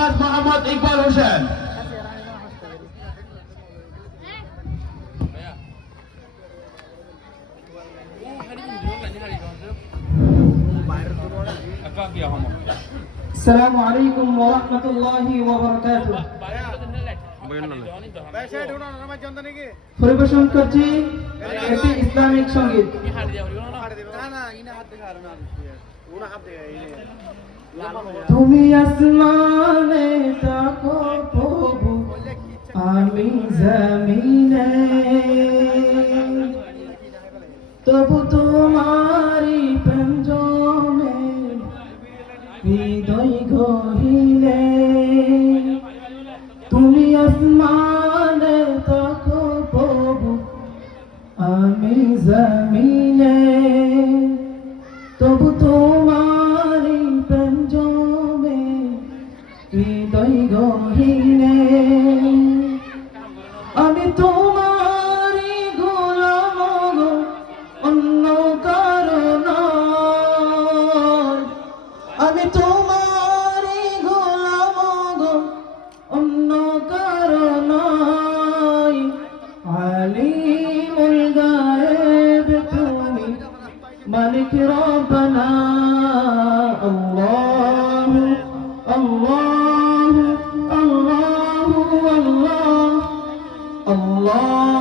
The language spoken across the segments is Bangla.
আলহাজ মোহাম্মদ ইকবাল হোসেন السلام عليكم ورحمة الله وبركاته পরিবেশন করছি একটি ইসলামিক সঙ্গীত তুমি আসমানে তাকো প্রভু আমি জমিনে। তবু তোমারি পঞ্জমে হৃদয় গহিলে। তুমি আসমানে হৃদয় গহিলে আমি তোমারি গোলাম অন্য কারণ। আমি তোমারি গোলাম অন্য কারণ। আলিমুল গায়েব তুমি মালিক রব্বানা Allah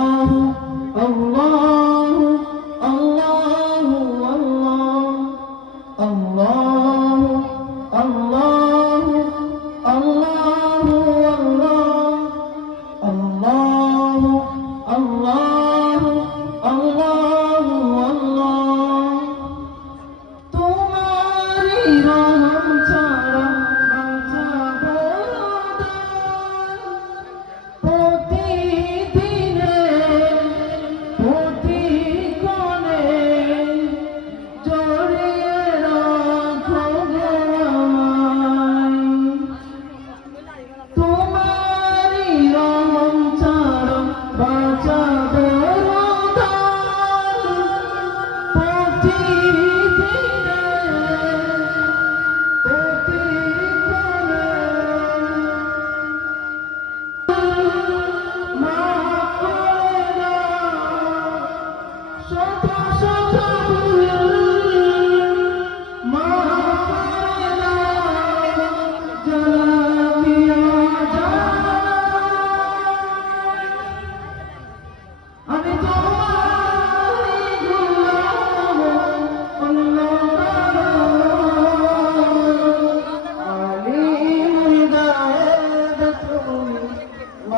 Thank you.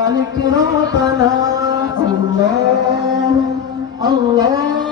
مالك ربنا الله الله